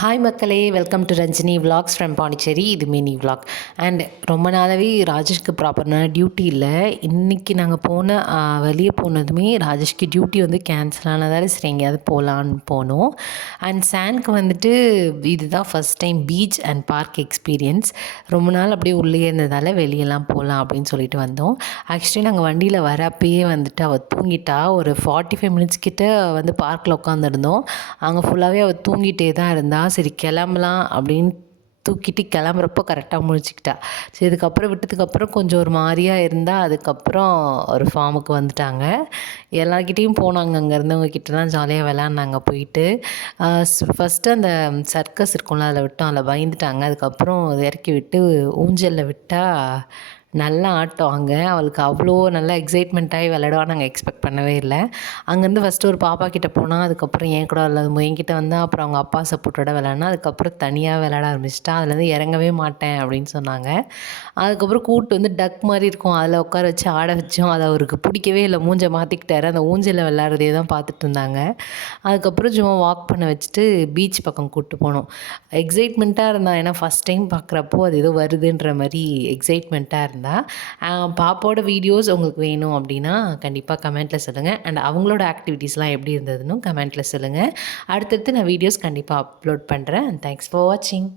Hi மக்களே, welcome to Ranjini vlogs from Pondicherry. இது mini vlog. And ரொம்ப நாளாகவே ராஜேஷ்க்கு ப்ராப்பரான டியூட்டி இல்லை. இன்றைக்கி நாங்கள் வெளியே போனதுமே ராஜேஷ்க்கு டியூட்டி வந்து கேன்சல் ஆனதால் சரி எங்கேயாவது போகலான்னு போனோம். அண்ட் சானுக்கு வந்துட்டு இதுதான் first time beach and park experience. ரொம்ப நாள் அப்படியே உள்ளே இருந்ததால் வெளியெல்லாம் போகலாம் அப்படின்னு சொல்லிட்டு வந்தோம். ஆக்சுவலி நாங்கள் வண்டியில் வரப்பயே வந்துட்டு அவள் தூங்கிட்டா. ஒரு 45 மினிட்ஸ் கிட்ட வந்து பார்க்கில் உட்காந்துருந்தோம். அங்கே ஃபுல்லாகவே அவள் தூங்கிட்டே தான் இருந்தா. சரி கிளம்பலாம் அப்படின்னு தூக்கிட்டு கிளம்புறப்போ கரெக்டாக முழிச்சிக்கிட்டா. சரி இதுக்கப்புறம் விட்டதுக்கப்புறம் கொஞ்சம் ஒரு மாதிரியாக இருந்தால் அதுக்கப்புறம் ஒரு ஃபார்முக்கு வந்துட்டாங்க. எல்லார்கிட்டேயும் போனாங்க, அங்கே இருந்தவங்க கிட்டலாம் ஜாலியாக விளாட்னாங்க. போயிட்டு ஃபஸ்ட்டு அந்த சர்க்கஸ் இருக்கும்ல அதில் விட்டோம். அதில் பயந்துட்டாங்க. அதுக்கப்புறம் இறக்கி விட்டு ஊஞ்சலில் விட்டால் நல்லா ஆட்டம். அங்கே அவளுக்கு அவ்வளோ நல்லா எக்ஸைட்மெண்ட் ஆகி விளையாடுவான்னு நாங்கள் எக்ஸ்பெக்ட் பண்ணவே இல்லை. அங்கேருந்து ஃபஸ்ட்டு ஒரு பாப்பா கிட்டே போனால், அதுக்கப்புறம் என் கூட விளாடும் என்கிட்ட வந்தால், அப்புறம் அவங்க அப்பா சப்போர்ட்டோட விளாட்னா, அதுக்கப்புறம் தனியாக விளாட ஆரம்பிச்சிட்டா. அதுலேருந்து இறங்கவே மாட்டேன் அப்படின்னு சொன்னாங்க. அதுக்கப்புறம் கூப்பிட்டு வந்து டக் மாதிரி இருக்கும், அதில் உட்கார வச்சு ஆட வச்சோம். அது அவருக்கு பிடிக்கவே இல்லை, மூஞ்சை மாற்றிக்கிட்டாரு. அந்த ஊஞ்சலில் விளாட்றதே தான் பார்த்துட்டு இருந்தாங்க. அதுக்கப்புறம் சும்மா வாக் பண்ண வச்சுட்டு பீச் பக்கம் கூப்பிட்டு போனோம். எக்ஸைட்மெண்ட்டாக இருந்தா, ஏன்னா ஃபஸ்ட் டைம் பார்க்குறப்போ அது ஏதோ வருதுன்ற மாதிரி எக்ஸைட்மெண்ட்டாக இருந்தால். பாப்பாவோட வீடியோஸ் உங்களுக்கு வேணும் அப்படின்னா கண்டிப்பாக கமெண்ட்டில் சொல்லுங்கள். அண்ட் அவங்களோட ஆக்டிவிட்டீஸ்லாம் எப்படி இருந்ததுன்னு கமெண்ட்டில் சொல்லுங்கள். அடுத்தடுத்து நான் வீடியோஸ் கண்டிப்பாக அப்லோட் பண்ணுறேன். தேங்க்ஸ் ஃபார் வாட்சிங்.